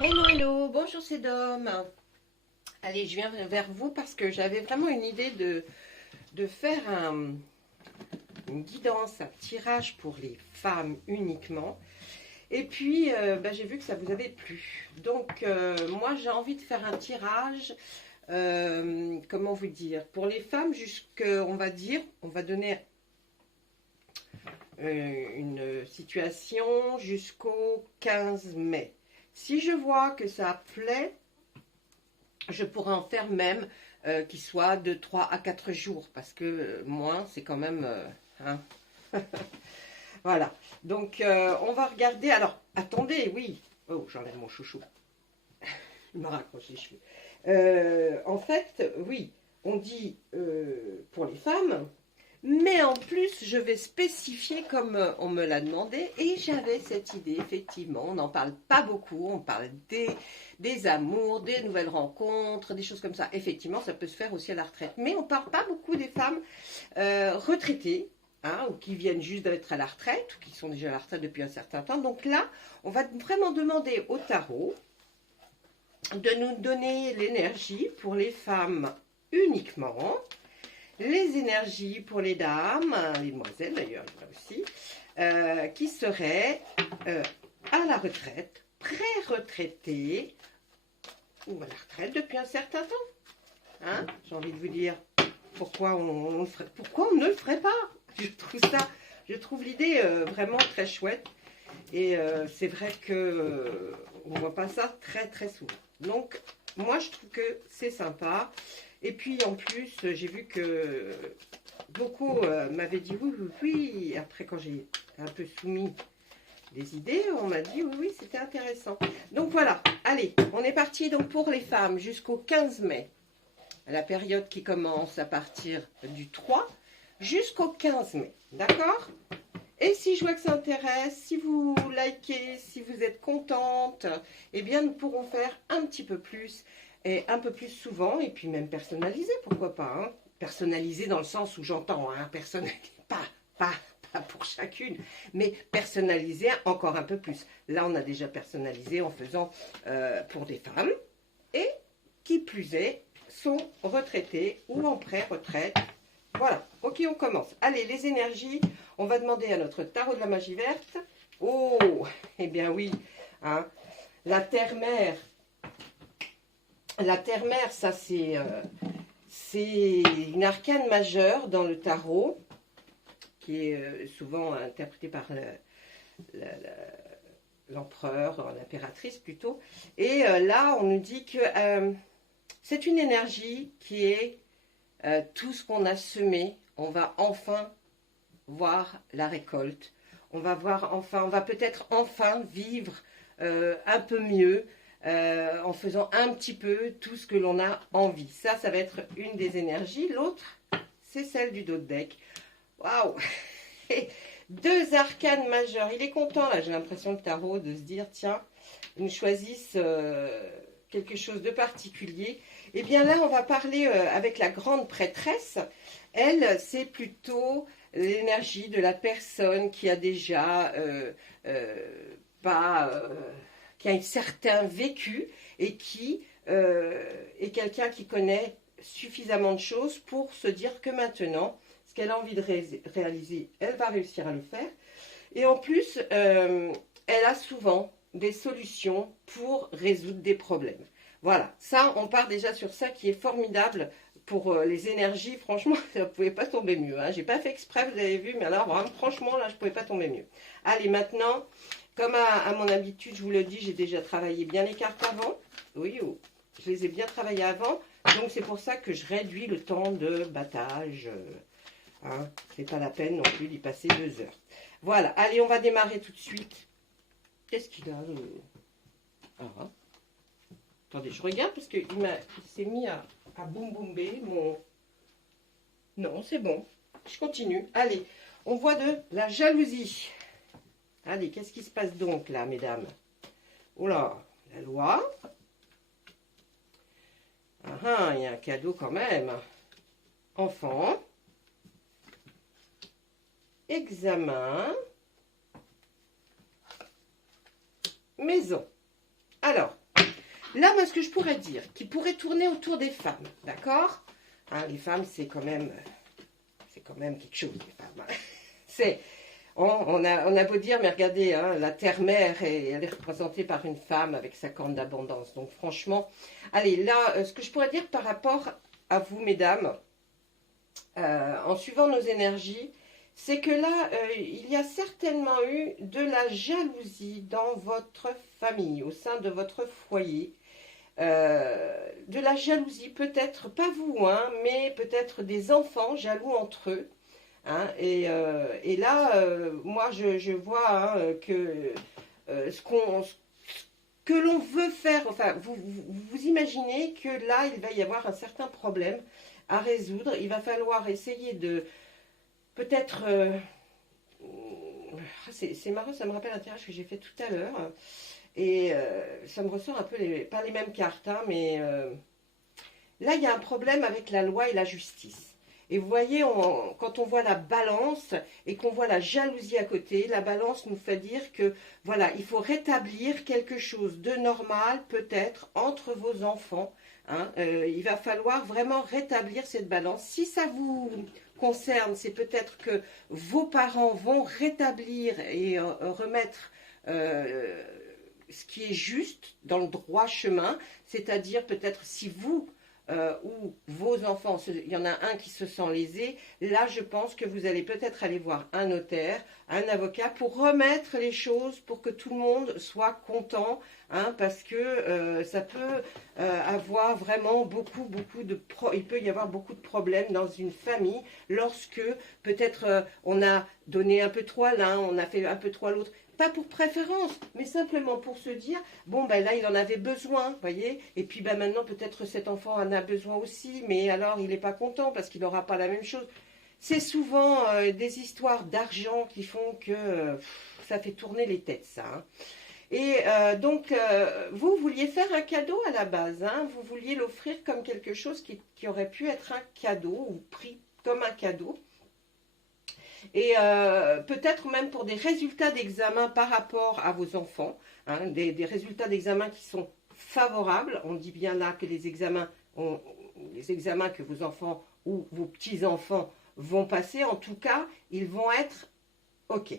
Hello, hello, bonjour c'est Dom. Allez, je viens vers vous parce que j'avais vraiment une idée de faire une guidance, un tirage pour les femmes uniquement. Et puis, j'ai vu que ça vous avait plu. Donc, moi, j'ai envie de faire un tirage, comment vous dire, pour les femmes on va dire, on va donner une situation jusqu'au 15 mai. Si je vois que ça plaît, je pourrais en faire même qui soit de 3 à 4 jours, parce que moins, c'est quand même... hein. Voilà. Donc, on va regarder. Alors, attendez, oui. Oh, j'enlève mon chouchou. Il me raccroche les cheveux. En fait, oui, on dit pour les femmes, mais en plus, je vais spécifier comme on me l'a demandé. Et j'avais cette idée, effectivement. On n'en parle pas beaucoup. On parle des amours, des nouvelles rencontres, des choses comme ça. Effectivement, ça peut se faire aussi à la retraite. Mais on ne parle pas beaucoup des femmes retraitées. Hein, ou qui viennent juste d'être à la retraite, ou qui sont déjà à la retraite depuis un certain temps. Donc là, on va vraiment demander au tarot de nous donner l'énergie pour les femmes uniquement, les énergies pour les dames, les demoiselles d'ailleurs, il y en a aussi, qui seraient à la retraite, pré-retraitées, ou à la retraite depuis un certain temps. Hein, j'ai envie de vous dire, pourquoi on ne le ferait pas? Je trouve l'idée vraiment très chouette. Et c'est vrai que on ne voit pas ça très très souvent. Donc, moi, je trouve que c'est sympa. Et puis, en plus, j'ai vu que beaucoup m'avaient dit oui, oui, oui. Après, quand j'ai un peu soumis des idées, on m'a dit oui, oui, c'était intéressant. Donc, voilà. Allez, on est parti donc pour les femmes jusqu'au 15 mai. La période qui commence à partir du 3 jusqu'au 15 mai. D'accord? Et si je vois que ça intéresse, si vous likez, si vous êtes contente, eh bien nous pourrons faire un petit peu plus et un peu plus souvent et puis même personnaliser, pourquoi pas. Hein, personnaliser dans le sens où j'entends, hein, personnaliser, pas pour chacune, mais personnaliser encore un peu plus. Là, on a déjà personnalisé en faisant pour des femmes et qui plus est, sont retraités ou en pré-retraite. Voilà, ok, on commence. Allez, les énergies, on va demander à notre tarot de la magie verte. Oh, eh bien oui, hein, la terre-mère. La terre-mère, ça c'est une arcane majeure dans le tarot, qui est souvent interprétée par l'empereur, l'impératrice plutôt. Et là, on nous dit que c'est une énergie qui est tout ce qu'on a semé, on va enfin voir la récolte. On va voir enfin, on va peut-être enfin vivre un peu mieux en faisant un petit peu tout ce que l'on a envie. Ça va être une des énergies. L'autre, c'est celle du dos de deck. Waouh! Deux arcanes majeures. Il est content là, j'ai l'impression le tarot de se dire tiens, ils nous choisissent quelque chose de particulier. Et bien là, on va parler avec la grande prêtresse. Elle, c'est plutôt l'énergie de la personne qui a déjà qui a un certain vécu et qui est quelqu'un qui connaît suffisamment de choses pour se dire que maintenant, ce qu'elle a envie de réaliser, elle va réussir à le faire. Et en plus, elle a souvent des solutions pour résoudre des problèmes. Voilà, ça, on part déjà sur ça qui est formidable pour les énergies. Franchement, ça ne pouvait pas tomber mieux. Hein. J'ai pas fait exprès, vous avez vu, mais alors, vraiment, franchement, là, je ne pouvais pas tomber mieux. Allez, maintenant, comme à mon habitude, je vous le dis, j'ai déjà travaillé bien les cartes avant. Oui, oh, je les ai bien travaillées avant. Donc, c'est pour ça que je réduis le temps de battage. Hein. C'est pas la peine non plus d'y passer 2 heures. Voilà, allez, on va démarrer tout de suite. Qu'est-ce qu'il a ah. Attendez, je regarde parce qu'il s'est mis à boum boumber mon... Non, c'est bon. Je continue. Allez, on voit de la jalousie. Allez, qu'est-ce qui se passe donc là, mesdames? Oh là, la loi. Ah, il y a un cadeau quand même. Enfant. Examen. Maison. Alors, Là, moi, ce que je pourrais dire, qui pourrait tourner autour des femmes, d'accord, hein, les femmes, c'est quand même quelque chose, les femmes. Hein. C'est, on a beau dire, mais regardez, hein, la terre-mère, elle est représentée par une femme avec sa corne d'abondance. Donc, franchement, allez, là, ce que je pourrais dire par rapport à vous, mesdames, en suivant nos énergies, c'est que là, il y a certainement eu de la jalousie dans votre famille, au sein de votre foyer. De la jalousie, peut-être pas vous, hein, mais peut-être des enfants jaloux entre eux. Hein, et là, moi, je vois hein, que ce que l'on veut faire, enfin, vous imaginez que là, il va y avoir un certain problème à résoudre. Il va falloir essayer de, peut-être, c'est marrant, ça me rappelle un tirage que j'ai fait tout à l'heure. Et ça me ressort un peu, pas les mêmes cartes, hein, mais là, il y a un problème avec la loi et la justice. Et vous voyez, quand on voit la balance et qu'on voit la jalousie à côté, la balance nous fait dire que, voilà, il faut rétablir quelque chose de normal, peut-être, entre vos enfants. Hein. Il va falloir vraiment rétablir cette balance. Si ça vous concerne, c'est peut-être que vos parents vont rétablir et remettre ce qui est juste dans le droit chemin, c'est-à-dire peut-être si vous ou vos enfants, il y en a un qui se sent lésé, là je pense que vous allez peut-être aller voir un notaire, un avocat pour remettre les choses pour que tout le monde soit content, hein, parce que ça peut avoir vraiment beaucoup il peut y avoir beaucoup de problèmes dans une famille lorsque peut-être on a donné un peu trop à l'un, on a fait un peu trop à l'autre. Pas pour préférence, mais simplement pour se dire, bon, ben là, il en avait besoin, voyez, et puis ben maintenant, peut-être cet enfant en a besoin aussi, mais alors, il n'est pas content parce qu'il n'aura pas la même chose. C'est souvent des histoires d'argent qui font que ça fait tourner les têtes, ça. Hein. Et donc, vous vouliez faire un cadeau à la base, hein, vous vouliez l'offrir comme quelque chose qui aurait pu être un cadeau, ou pris comme un cadeau. Et peut-être même pour des résultats d'examen par rapport à vos enfants, hein, des résultats d'examen qui sont favorables. On dit bien là que les examens que vos enfants ou vos petits-enfants vont passer, en tout cas, ils vont être OK.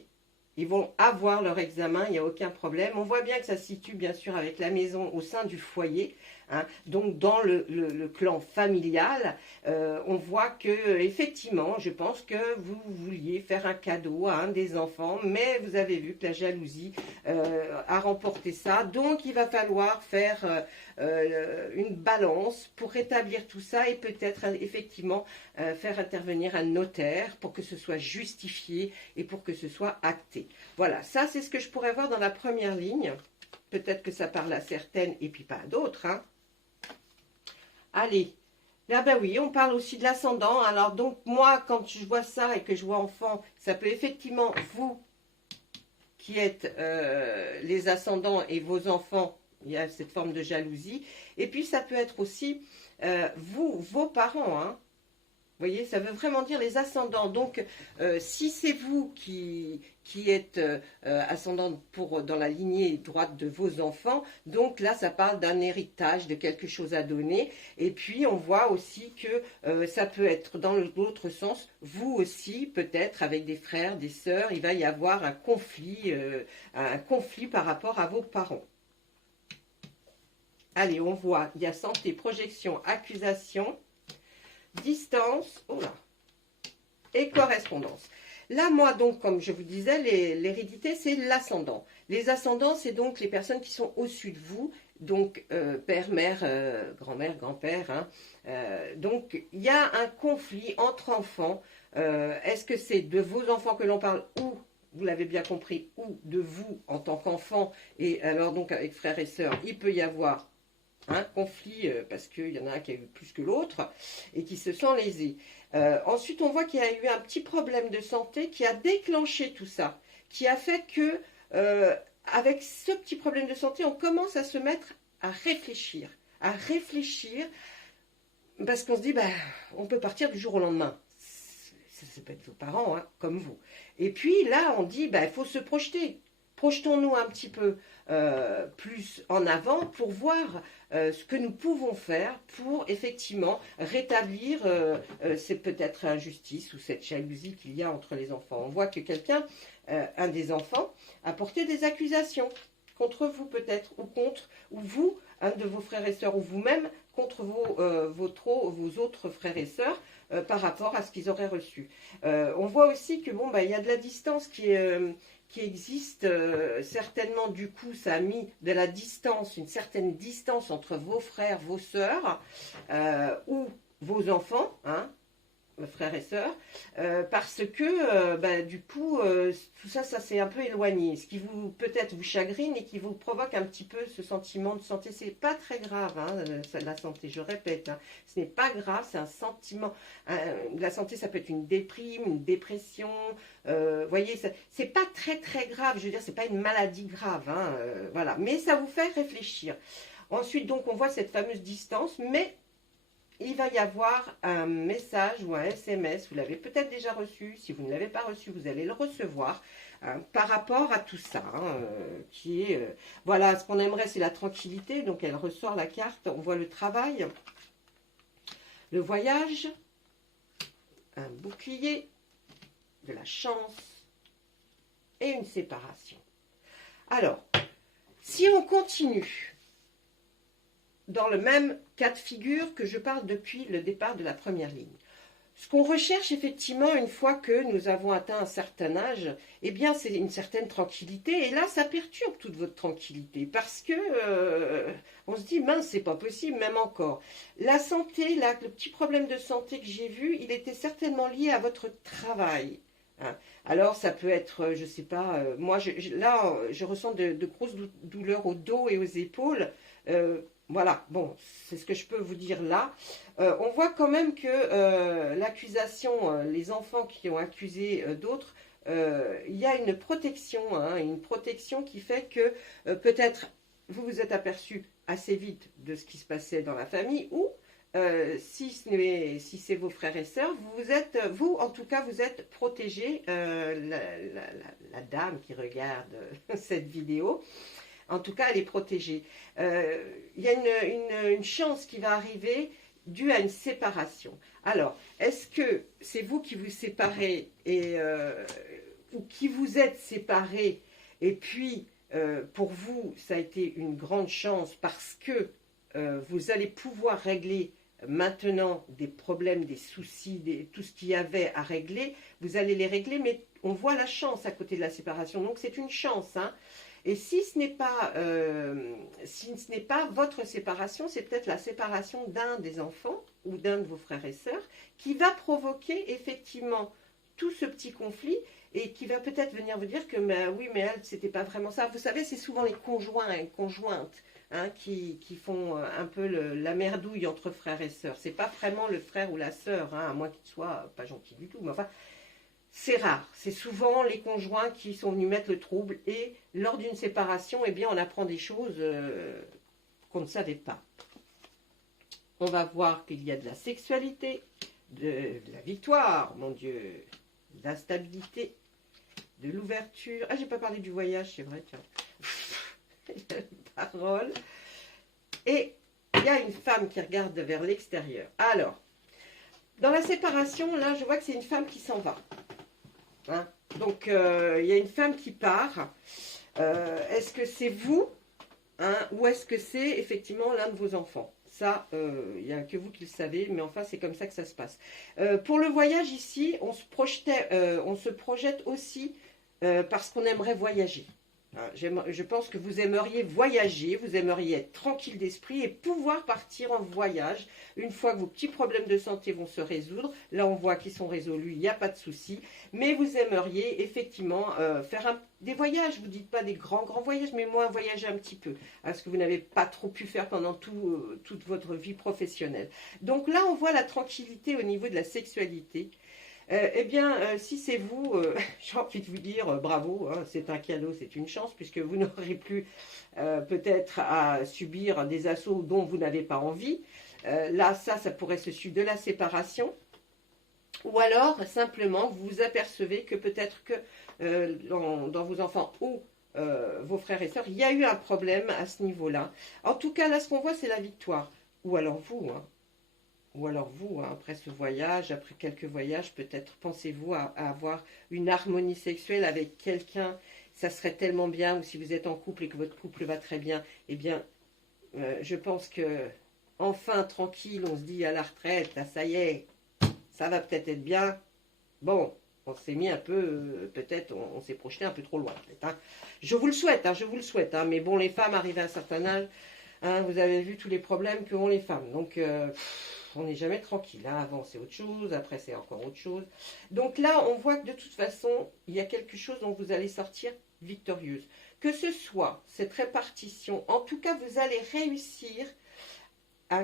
Ils vont avoir leur examen, il n'y a aucun problème. On voit bien que ça se situe bien sûr avec la maison au sein du foyer. Hein. Donc dans le clan familial, on voit que effectivement, je pense que vous vouliez faire un cadeau à un des enfants, mais vous avez vu que la jalousie a remporté ça. Donc il va falloir faire une balance pour rétablir tout ça et peut-être effectivement faire intervenir un notaire pour que ce soit justifié et pour que ce soit acté. Voilà, ça c'est ce que je pourrais voir dans la première ligne. Peut-être que ça parle à certaines et puis pas à d'autres. Hein. Allez, là ben oui, on parle aussi de l'ascendant. Alors donc moi, quand je vois ça et que je vois enfant, ça peut effectivement, vous qui êtes les ascendants et vos enfants, il y a cette forme de jalousie. Et puis ça peut être aussi vos parents, hein. Vous voyez, ça veut vraiment dire les ascendants. Donc, si c'est vous qui êtes ascendant dans la lignée droite de vos enfants, donc là, ça parle d'un héritage, de quelque chose à donner. Et puis, on voit aussi que ça peut être dans l'autre sens, vous aussi, peut-être, avec des frères, des sœurs, il va y avoir un conflit par rapport à vos parents. Allez, on voit, il y a santé, projection, accusation, distance, oh là, et correspondance. Là, moi, donc, comme je vous disais, l'hérédité, c'est l'ascendant. Les ascendants, c'est donc les personnes qui sont au-dessus de vous, donc père, mère, grand-mère, grand-père. Hein. Donc, il y a un conflit entre enfants. Est-ce que c'est de vos enfants que l'on parle ou, vous l'avez bien compris, ou de vous en tant qu'enfant? Et alors, donc, avec frères et sœurs, il peut y avoir un conflit parce qu'il y en a un qui a eu plus que l'autre et qui se sent lésé. Ensuite, on voit qu'il y a eu un petit problème de santé qui a déclenché tout ça, qui a fait que, avec ce petit problème de santé, on commence à se mettre à réfléchir, parce qu'on se dit, ben, on peut partir du jour au lendemain. Ça peut être vos parents, hein, comme vous. Et puis là, on dit, ben, il faut se projeter. projetons-nous un petit peu plus en avant pour voir ce que nous pouvons faire pour effectivement rétablir c'est peut-être injustice ou cette jalousie qu'il y a entre les enfants. On voit que quelqu'un, un des enfants, a porté des accusations contre vous peut-être, ou contre, ou vous, un de vos frères et sœurs, ou vous-même, contre vos autres frères et sœurs, par rapport à ce qu'ils auraient reçu. On voit aussi que bon, il y a de la distance qui existe, certainement du coup ça a mis de la distance, une certaine distance entre vos frères, vos sœurs, ou vos enfants, hein, frères et sœurs, parce que du coup tout ça s'est un peu éloigné, ce qui vous peut-être vous chagrine et qui vous provoque un petit peu ce sentiment de santé. C'est pas très grave, hein, la santé, je répète, hein, ce n'est pas grave, c'est un sentiment. La santé, ça peut être une déprime, une dépression, voyez, c'est pas très très grave, je veux dire, c'est pas une maladie grave, hein, voilà, mais ça vous fait réfléchir. Ensuite, donc, on voit cette fameuse distance, mais il va y avoir un message ou un SMS, vous l'avez peut-être déjà reçu, si vous ne l'avez pas reçu, vous allez le recevoir, hein, par rapport à tout ça, hein, qui est, voilà, ce qu'on aimerait, c'est la tranquillité, donc elle ressort la carte, on voit le travail, le voyage, un bouclier, de la chance et une séparation. Alors, si on continue dans le même cas de figure que je parle depuis le départ de la première ligne. Ce qu'on recherche effectivement une fois que nous avons atteint un certain âge, eh bien c'est une certaine tranquillité. Et là, ça perturbe toute votre tranquillité parce que on se dit, mince, c'est pas possible, même encore. La santé, là, le petit problème de santé que j'ai vu, il était certainement lié à votre travail. Hein. Alors ça peut être, je sais pas, moi là, je ressens de grosses douleurs au dos et aux épaules. Voilà, bon, c'est ce que je peux vous dire là. On voit quand même que l'accusation, les enfants qui ont accusé d'autres, il y a une protection, hein, une protection qui fait que peut-être vous vous êtes aperçu assez vite de ce qui se passait dans la famille, ou si c'est vos frères et sœurs, vous en tout cas, vous êtes protégés, la dame qui regarde cette vidéo. En tout cas, elle est protégée. Il y a une chance qui va arriver due à une séparation. Alors, est-ce que c'est vous qui vous séparez ou qui vous êtes séparés et puis pour vous, ça a été une grande chance parce que vous allez pouvoir régler maintenant des problèmes, des soucis, tout ce qu'il y avait à régler, vous allez les régler, mais on voit la chance à côté de la séparation. Donc, c'est une chance, hein. Et si ce n'est pas votre séparation, c'est peut-être la séparation d'un des enfants ou d'un de vos frères et sœurs qui va provoquer effectivement tout ce petit conflit et qui va peut-être venir vous dire que oui, mais elle, c'était pas vraiment ça. Vous savez, c'est souvent les conjoints et conjointes, hein, qui font un peu la merdouille entre frères et sœurs. C'est pas vraiment le frère ou la sœur, hein, à moins qu'il soit pas gentil du tout, mais enfin... C'est rare, c'est souvent les conjoints qui sont venus mettre le trouble et lors d'une séparation, eh bien, on apprend des choses qu'on ne savait pas. On va voir qu'il y a de la sexualité, de la victoire, mon Dieu, de la stabilité, de l'ouverture. Ah, j'ai pas parlé du voyage, c'est vrai, tiens. Parole. Et il y a une femme qui regarde vers l'extérieur. Alors, dans la séparation, là, je vois que c'est une femme qui s'en va. Hein, donc, il y a une femme qui part. Est-ce que c'est vous, hein, ou est-ce que c'est effectivement l'un de vos enfants? Ça, il n'y a que vous qui le savez, mais enfin, c'est comme ça que ça se passe. Pour le voyage ici, on se projette aussi parce qu'on aimerait voyager. Je pense que vous aimeriez voyager, vous aimeriez être tranquille d'esprit et pouvoir partir en voyage une fois que vos petits problèmes de santé vont se résoudre. Là, on voit qu'ils sont résolus, il n'y a pas de souci. Mais vous aimeriez effectivement faire des voyages. Vous ne dites pas des grands voyages, mais moins voyager un petit peu. Parce que vous n'avez pas trop pu faire pendant toute votre vie professionnelle. Donc là, on voit la tranquillité au niveau de la sexualité. Eh bien, si c'est vous, j'ai envie de vous dire bravo, hein, c'est un cadeau, c'est une chance, puisque vous n'aurez plus peut-être à subir des assauts dont vous n'avez pas envie. Là, ça pourrait se suivre de la séparation. Ou alors, simplement, vous vous apercevez que peut-être que dans vos enfants ou vos frères et sœurs. Il y a eu un problème à ce niveau-là. En tout cas, là, ce qu'on voit, c'est la victoire. Ou alors vous, hein. Ou alors vous, hein, après ce voyage, après quelques voyages, peut-être pensez-vous à avoir une harmonie sexuelle avec quelqu'un. Ça serait tellement bien. Ou si vous êtes en couple et que votre couple va très bien, eh bien, je pense que enfin, tranquille, on se dit à la retraite, là, ça y est, ça va peut-être être bien. Bon, on s'est mis un peu, peut-être, on s'est projeté un peu trop loin. Hein. Je vous le souhaite, hein, je vous le souhaite. Hein, mais bon, les femmes arrivent à un certain âge, hein, vous avez vu tous les problèmes qu'ont les femmes. Donc, on n'est jamais tranquille. Hein. Avant, c'est autre chose, après, c'est encore autre chose. Donc là, on voit que de toute façon, il y a quelque chose dont vous allez sortir victorieuse. Que ce soit cette répartition, en tout cas, vous allez réussir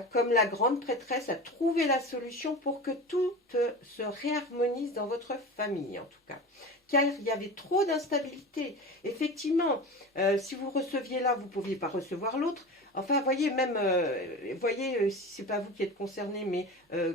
comme la grande prêtresse, à trouver la solution pour que tout se réharmonise dans votre famille, en tout cas. Car il y avait trop d'instabilité. Effectivement, si vous receviez l'un, vous ne pouviez pas recevoir l'autre. Enfin, voyez, même, si ce n'est pas vous qui êtes concerné, mais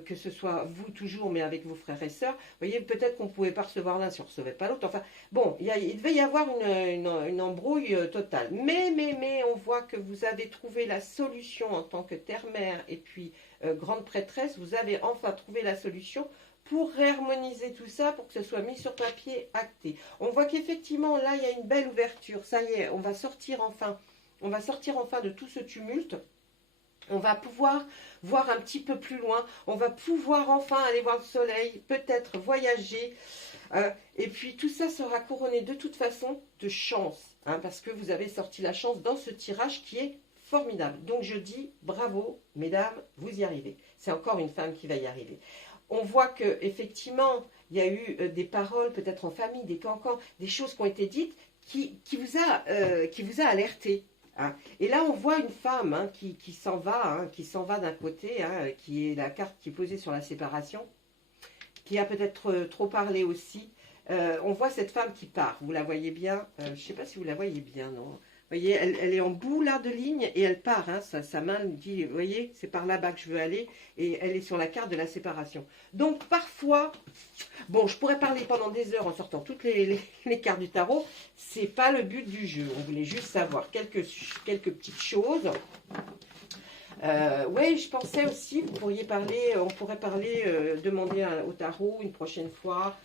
que ce soit vous toujours, mais avec vos frères et sœurs, voyez, peut-être qu'on ne pouvait pas recevoir l'un si on ne recevait pas l'autre. Enfin, bon, il devait y avoir une embrouille totale. Mais, on voit que vous avez trouvé la solution en tant que terre-mère et puis grande prêtresse, vous avez enfin trouvé la solution pour réharmoniser tout ça, pour que ce soit mis sur papier, acté. On voit qu'effectivement, là, il y a une belle ouverture. Ça y est, on va sortir enfin de tout ce tumulte. On va pouvoir voir un petit peu plus loin. On va pouvoir enfin aller voir le soleil, peut-être voyager. Et puis, tout ça sera couronné de toute façon de chance. Hein, parce que vous avez sorti la chance dans ce tirage qui est formidable. Donc, je dis bravo, mesdames, vous y arrivez. C'est encore une femme qui va y arriver. On voit que effectivement, il y a eu des paroles, peut-être en famille, des cancans, des choses qui ont été dites qui vous a alerté. Hein. Et là, on voit une femme hein, qui s'en va d'un côté, hein, qui est la carte qui est posée sur la séparation, qui a peut-être trop parlé aussi. On voit cette femme qui part, vous la voyez bien, je ne sais pas si vous la voyez bien, non. Vous voyez, elle est en bout là de ligne et elle part. Hein, sa main lui dit, vous voyez, c'est par là-bas que je veux aller. Et elle est sur la carte de la séparation. Donc parfois, bon, je pourrais parler pendant des heures en sortant toutes les cartes du tarot. C'est pas le but du jeu. On voulait juste savoir quelques petites choses. Oui, je pensais aussi, on pourrait parler, demander au tarot une prochaine fois.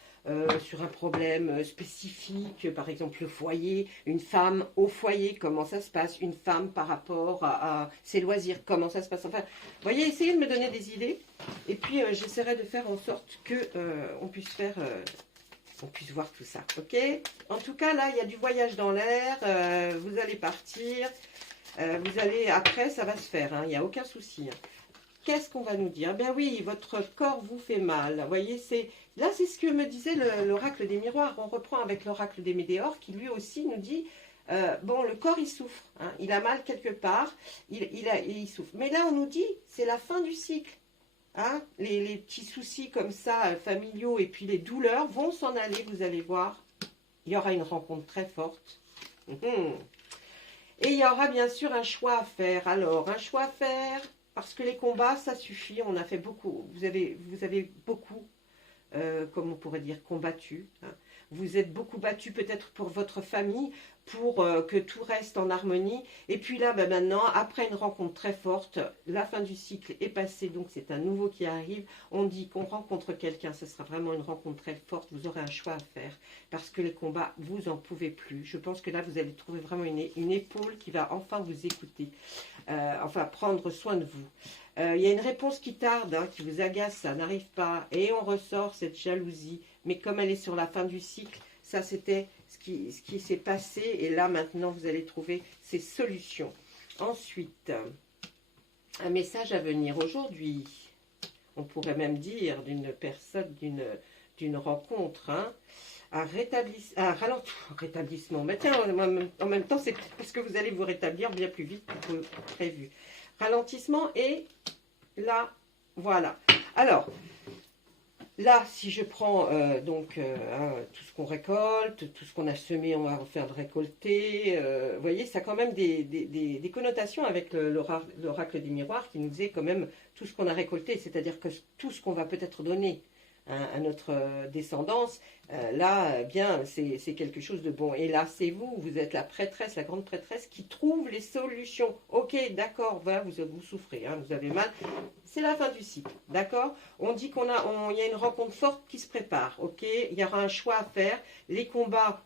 Sur un problème spécifique, par exemple le foyer, une femme au foyer, comment ça se passe, une femme par rapport à ses loisirs, comment ça se passe. Enfin, vous voyez, essayez de me donner des idées, et puis j'essaierai de faire en sorte que on puisse voir tout ça, ok? En tout cas, là, il y a du voyage dans l'air, vous allez partir, après, ça va se faire, hein, il n'y a aucun souci. Hein. Qu'est-ce qu'on va nous dire? Ben oui, votre corps vous fait mal. Vous voyez, là, c'est ce que me disait l'oracle des miroirs. On reprend avec l'oracle des météores qui lui aussi nous dit, bon, le corps, il souffre. Hein, il a mal quelque part, il souffre. Mais là, on nous dit, c'est la fin du cycle. Hein, les petits soucis comme ça, familiaux, et puis les douleurs vont s'en aller, vous allez voir. Il y aura une rencontre très forte. Et il y aura bien sûr un choix à faire. Alors, un choix à faire... Parce que les combats, ça suffit, on a fait beaucoup, vous avez beaucoup, comme on pourrait dire, combattu. Hein. Vous êtes beaucoup battu peut-être pour votre famille, pour que tout reste en harmonie. Et puis là, ben maintenant, après une rencontre très forte, la fin du cycle est passée, donc c'est un nouveau qui arrive. On dit qu'on rencontre quelqu'un, ce sera vraiment une rencontre très forte, vous aurez un choix à faire. Parce que les combats, vous n'en pouvez plus. Je pense que là, vous allez trouver vraiment une épaule qui va enfin vous écouter. Enfin, prendre soin de vous. Il y a une réponse qui tarde, hein, qui vous agace, ça n'arrive pas. Et on ressort cette jalousie. Mais comme elle est sur la fin du cycle, ça c'était ce qui s'est passé. Et là, maintenant, vous allez trouver ces solutions. Ensuite, un message à venir aujourd'hui. On pourrait même dire d'une personne, d'une rencontre. Hein. Un rétablissement. Mais tiens, en même temps, c'est parce que vous allez vous rétablir bien plus vite que prévu. Ralentissement et là, voilà. Alors, là, si je prends tout ce qu'on récolte, tout ce qu'on a semé, on va en faire de récolter. Vous voyez, ça a quand même des connotations avec l'oracle des miroirs qui nous dit quand même tout ce qu'on a récolté, c'est-à-dire que tout ce qu'on va peut-être donner hein, à notre descendance, là, bien, c'est quelque chose de bon. Et là, c'est vous, vous êtes la prêtresse, la grande prêtresse qui trouve les solutions. Ok, d'accord, voilà, vous souffrez, hein, vous avez mal. C'est la fin du cycle, d'accord? On dit il y a une rencontre forte qui se prépare, ok? Il y aura un choix à faire. Les combats,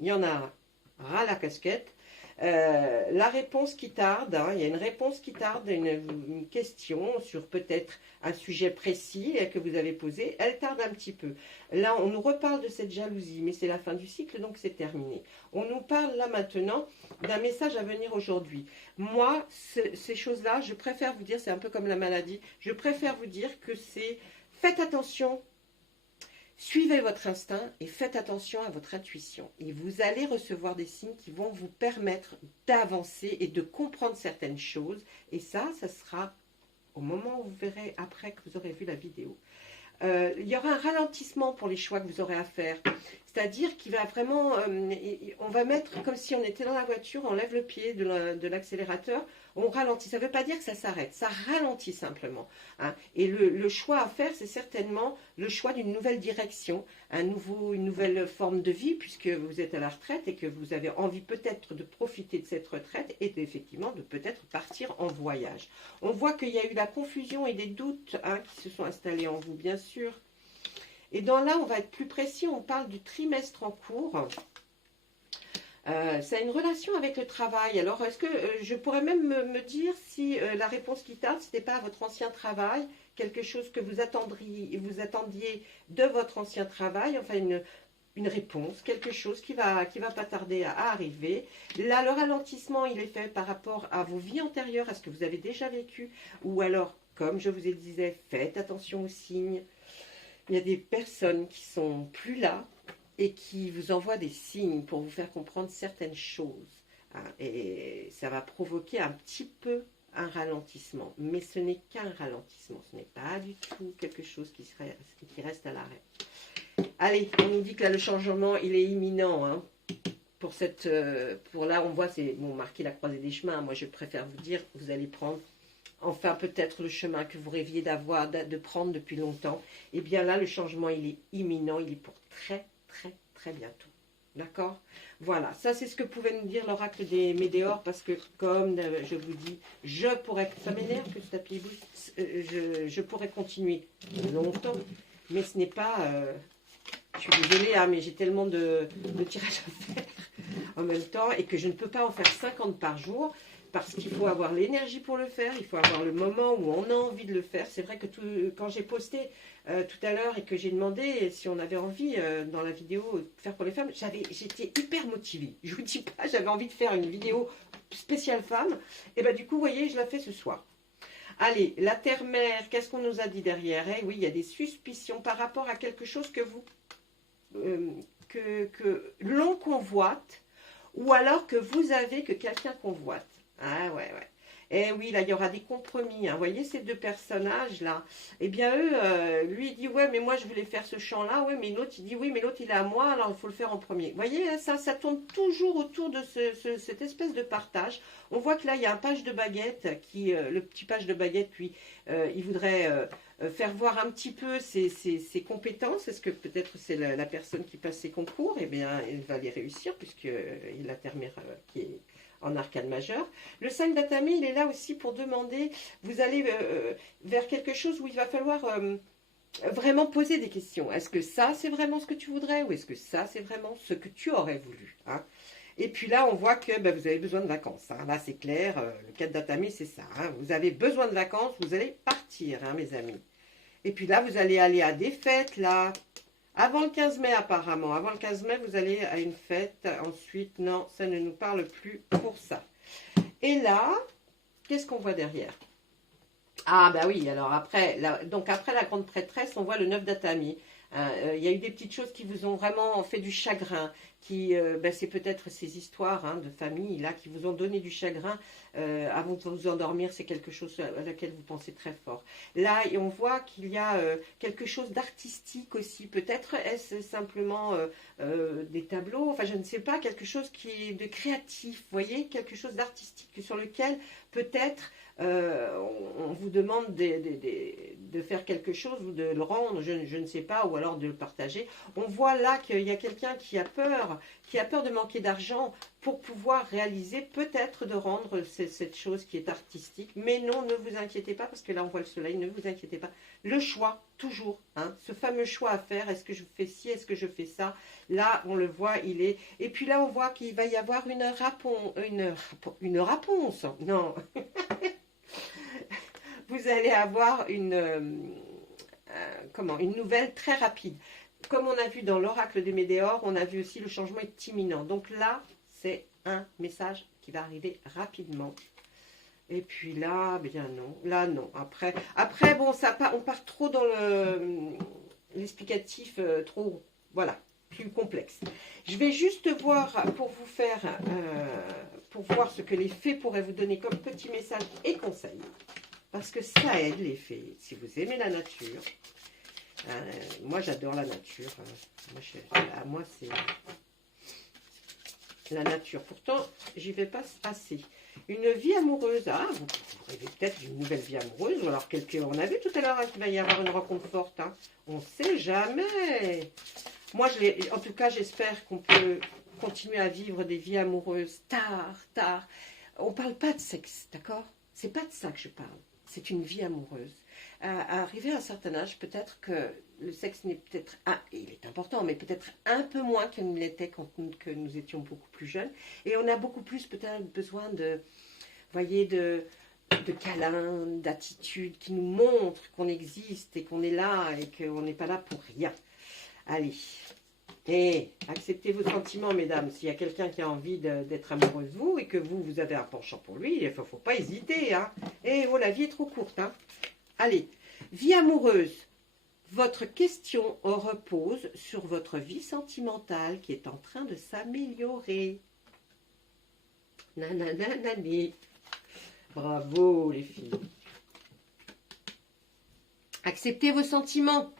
il y en a ras la casquette. La réponse qui tarde, hein, il y a une réponse qui tarde, une question sur peut-être un sujet précis que vous avez posé, elle tarde un petit peu. Là, on nous reparle de cette jalousie, mais c'est la fin du cycle, donc c'est terminé. On nous parle là maintenant d'un message à venir aujourd'hui. Moi, ces choses-là, je préfère vous dire, c'est un peu comme la maladie, je préfère vous dire que c'est, faites attention. Suivez votre instinct et faites attention à votre intuition. Et vous allez recevoir des signes qui vont vous permettre d'avancer et de comprendre certaines choses. Et ça sera au moment où vous verrez après que vous aurez vu la vidéo. Il y aura un ralentissement pour les choix que vous aurez à faire. C'est-à-dire qu'il va vraiment, on va mettre comme si on était dans la voiture, on lève le pied de l'accélérateur, on ralentit. Ça ne veut pas dire que ça s'arrête, ça ralentit simplement. Hein. Et le choix à faire, c'est certainement le choix d'une nouvelle direction, une nouvelle forme de vie, puisque vous êtes à la retraite et que vous avez envie peut-être de profiter de cette retraite et effectivement de peut-être partir en voyage. On voit qu'il y a eu la confusion et des doutes, hein, qui se sont installés en vous, bien sûr. Et dans là, on va être plus précis, on parle du trimestre en cours. Ça a une relation avec le travail. Alors, est-ce que je pourrais même me dire si la réponse qui tarde, ce n'était pas à votre ancien travail, quelque chose que vous attendiez de votre ancien travail, enfin une réponse, quelque chose qui va pas tarder à arriver. Là, le ralentissement, il est fait par rapport à vos vies antérieures, à ce que vous avez déjà vécu, ou alors, comme je vous ai disais, faites attention aux signes. Il y a des personnes qui sont plus là et qui vous envoient des signes pour vous faire comprendre certaines choses. Hein, et ça va provoquer un petit peu un ralentissement. Mais ce n'est qu'un ralentissement. Ce n'est pas du tout quelque chose qui reste à l'arrêt. Allez, on nous dit que là, le changement, il est imminent. Hein. Pour là, on voit, c'est bon, marqué la croisée des chemins. Moi, je préfère vous dire, vous allez prendre enfin peut-être le chemin que vous rêviez de prendre depuis longtemps. Et bien là, le changement, il est imminent, il est pour très, très, très bientôt. D'accord? Voilà, ça c'est ce que pouvait nous dire l'oracle des météores, parce que comme je vous dis, ça m'énerve que ce tapis bouge, je pourrais continuer longtemps, mais ce n'est pas... je suis désolée, hein, mais j'ai tellement de tirages à faire en même temps, et que je ne peux pas en faire 50 par jour, parce qu'il faut avoir l'énergie pour le faire, il faut avoir le moment où on a envie de le faire. C'est vrai que quand j'ai posté tout à l'heure et que j'ai demandé si on avait envie dans la vidéo de faire pour les femmes, j'étais hyper motivée. Je vous dis pas, j'avais envie de faire une vidéo spéciale femme. Et bien du coup, vous voyez, je la fais ce soir. Allez, la terre-mère, qu'est-ce qu'on nous a dit derrière? Eh oui, il y a des suspicions par rapport à quelque chose que l'on convoite, ou alors que vous avez que quelqu'un convoite. Ah ouais, ouais. Et oui, là, il y aura des compromis. Hein. Vous voyez ces deux personnages-là? Eh bien, eux, lui, il dit, ouais, mais moi, je voulais faire ce chant-là. Ouais, mais l'autre, il dit, oui, mais l'autre, il est à moi, alors il faut le faire en premier. Vous voyez, ça tourne toujours autour de cette espèce de partage. On voit que là, il y a un page de baguette, le petit page de baguette, lui, il voudrait faire voir un petit peu ses compétences. Est-ce que peut-être c'est la personne qui passe ses concours? Eh bien, elle va les réussir, puisqu'il a la terre-mère qui est en arcane majeur. Le 5 d'Atami, il est là aussi pour demander, vous allez vers quelque chose où il va falloir vraiment poser des questions. Est-ce que ça, c'est vraiment ce que tu voudrais, ou est-ce que ça, c'est vraiment ce que tu aurais voulu, hein? Et puis là, on voit que vous avez besoin de vacances. Hein. Là, c'est clair, le 4 d'Atami, c'est ça. Hein. Vous avez besoin de vacances, vous allez partir, hein, mes amis. Et puis là, vous allez aller à des fêtes, là. Avant le 15 mai, apparemment. Avant le 15 mai, vous allez à une fête. Ensuite, non, ça ne nous parle plus pour ça. Et là, qu'est-ce qu'on voit derrière? Ah, bah oui, alors après, donc après la grande prêtresse, on voit le 9 d'Atami. Il y a eu des petites choses qui vous ont vraiment fait du chagrin, c'est peut-être ces histoires de famille là qui vous ont donné du chagrin avant de vous endormir. C'est quelque chose à laquelle vous pensez très fort. Là, et on voit qu'il y a quelque chose d'artistique aussi. Peut-être est-ce simplement des tableaux, enfin je ne sais pas, quelque chose qui est de créatif, vous voyez, quelque chose d'artistique sur lequel peut-être on vous demande de faire quelque chose ou de le rendre, je ne sais pas, ou alors de le partager. On voit là qu'il y a quelqu'un qui a peur de manquer d'argent pour pouvoir réaliser, peut-être de rendre cette chose qui est artistique. Mais non, ne vous inquiétez pas, parce que là on voit le soleil, ne vous inquiétez pas. Le choix, toujours, hein, ce fameux choix à faire, est-ce que je fais ci, est-ce que je fais ça? Là, on le voit, il est... Et puis là, on voit qu'il va y avoir une réponse. Non. Vous allez avoir une nouvelle très rapide. Comme on a vu dans l'oracle des Médéors, on a vu aussi le changement est imminent. Donc là, c'est un message qui va arriver rapidement. Et puis là, bien non. Là, non. Après bon, on part trop dans l'explicatif, trop, voilà, plus complexe. Je vais juste voir pour vous faire, pour voir ce que les fées pourraient vous donner comme petit message et conseil. Parce que ça aide les fées. Si vous aimez la nature, moi j'adore la nature. Moi c'est la nature. Pourtant, j'y vais pas assez. Une vie amoureuse. Ah, vous rêvez peut-être d'une nouvelle vie amoureuse. Ou alors on a vu tout à l'heure hein, qu'il va y avoir une rencontre forte. Hein. On ne sait jamais. Moi, en tout cas, j'espère qu'on peut continuer à vivre des vies amoureuses tard. On ne parle pas de sexe, d'accord? C'est pas de ça que je parle. C'est une vie amoureuse. Arriver à un certain âge, peut-être que le sexe n'est peut-être, il est important, mais peut-être un peu moins qu'il ne l'était quand nous étions beaucoup plus jeunes. Et on a beaucoup plus peut-être besoin de câlins, d'attitudes qui nous montrent qu'on existe et qu'on est là et qu'on n'est pas là pour rien. Allez, et acceptez vos sentiments, mesdames. S'il y a quelqu'un qui a envie d'être amoureux de vous et que vous avez un penchant pour lui, il ne faut pas hésiter. Hein. Et oh, la vie est trop courte. Hein. Allez, vie amoureuse. Votre question repose sur votre vie sentimentale qui est en train de s'améliorer. Nananani. Bravo les filles. Acceptez vos sentiments.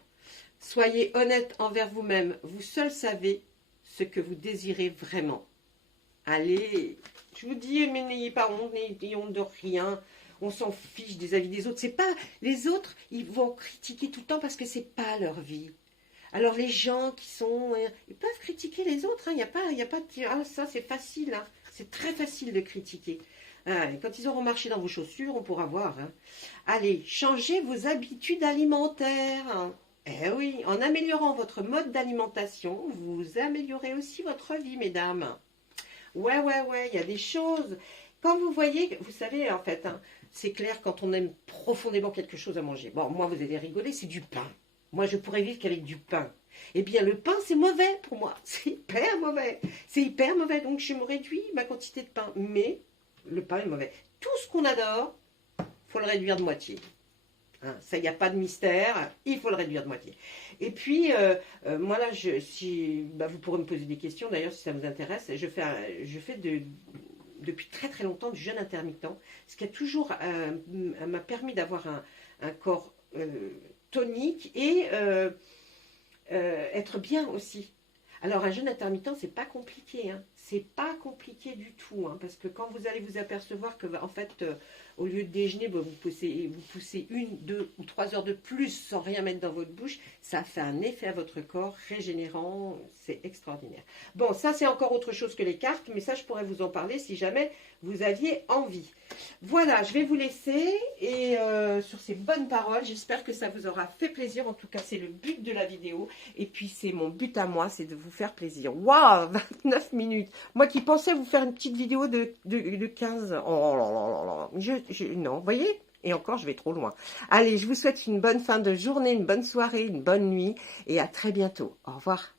Soyez honnête envers vous-même. Vous seul savez ce que vous désirez vraiment. Allez, je vous dis, mais n'ayez pas honte, n'ayez honte de rien. On s'en fiche des avis des autres. C'est pas les autres, ils vont critiquer tout le temps parce que c'est pas leur vie. Alors les gens ils peuvent critiquer les autres. Il n'y a pas de dire ah ça c'est facile. Hein. C'est très facile de critiquer. Quand ils auront marché dans vos chaussures, on pourra voir. Hein. Allez, changez vos habitudes alimentaires. Hein. Eh oui, en améliorant votre mode d'alimentation, vous améliorez aussi votre vie, mesdames. Ouais, il y a des choses. Quand vous voyez, vous savez, en fait, hein, c'est clair quand on aime profondément quelque chose à manger. Bon, moi, vous allez rigoler, c'est du pain. Moi, je pourrais vivre qu'avec du pain. Eh bien, le pain, c'est mauvais pour moi. C'est hyper mauvais. C'est hyper mauvais. Donc, je me réduis ma quantité de pain. Mais le pain est mauvais. Tout ce qu'on adore, il faut le réduire de moitié. Hein, ça, il n'y a pas de mystère. Il faut le réduire de moitié. Et puis, moi, là, vous pourrez me poser des questions. D'ailleurs, si ça vous intéresse, je fais depuis très très longtemps du jeûne intermittent, ce qui a toujours m'a permis d'avoir un corps tonique et être bien aussi. Alors un jeûne intermittent, c'est pas compliqué, hein. C'est pas compliqué du tout, hein, parce que quand vous allez vous apercevoir que en fait, au lieu de déjeuner, vous poussez 1, 2 ou 3 heures de plus sans rien mettre dans votre bouche, ça fait un effet à votre corps régénérant, c'est extraordinaire. Bon, ça c'est encore autre chose que les cartes, mais ça je pourrais vous en parler si jamais vous aviez envie. Voilà, je vais vous laisser et sur ces bonnes paroles, j'espère que ça vous aura fait plaisir. En tout cas, c'est le but de la vidéo. Et puis, c'est mon but à moi, c'est de vous faire plaisir. Waouh, 29 minutes. Moi qui pensais vous faire une petite vidéo de 15... Oh là là là. Non, vous voyez? Et encore, je vais trop loin. Allez, je vous souhaite une bonne fin de journée, une bonne soirée, une bonne nuit. Et à très bientôt. Au revoir.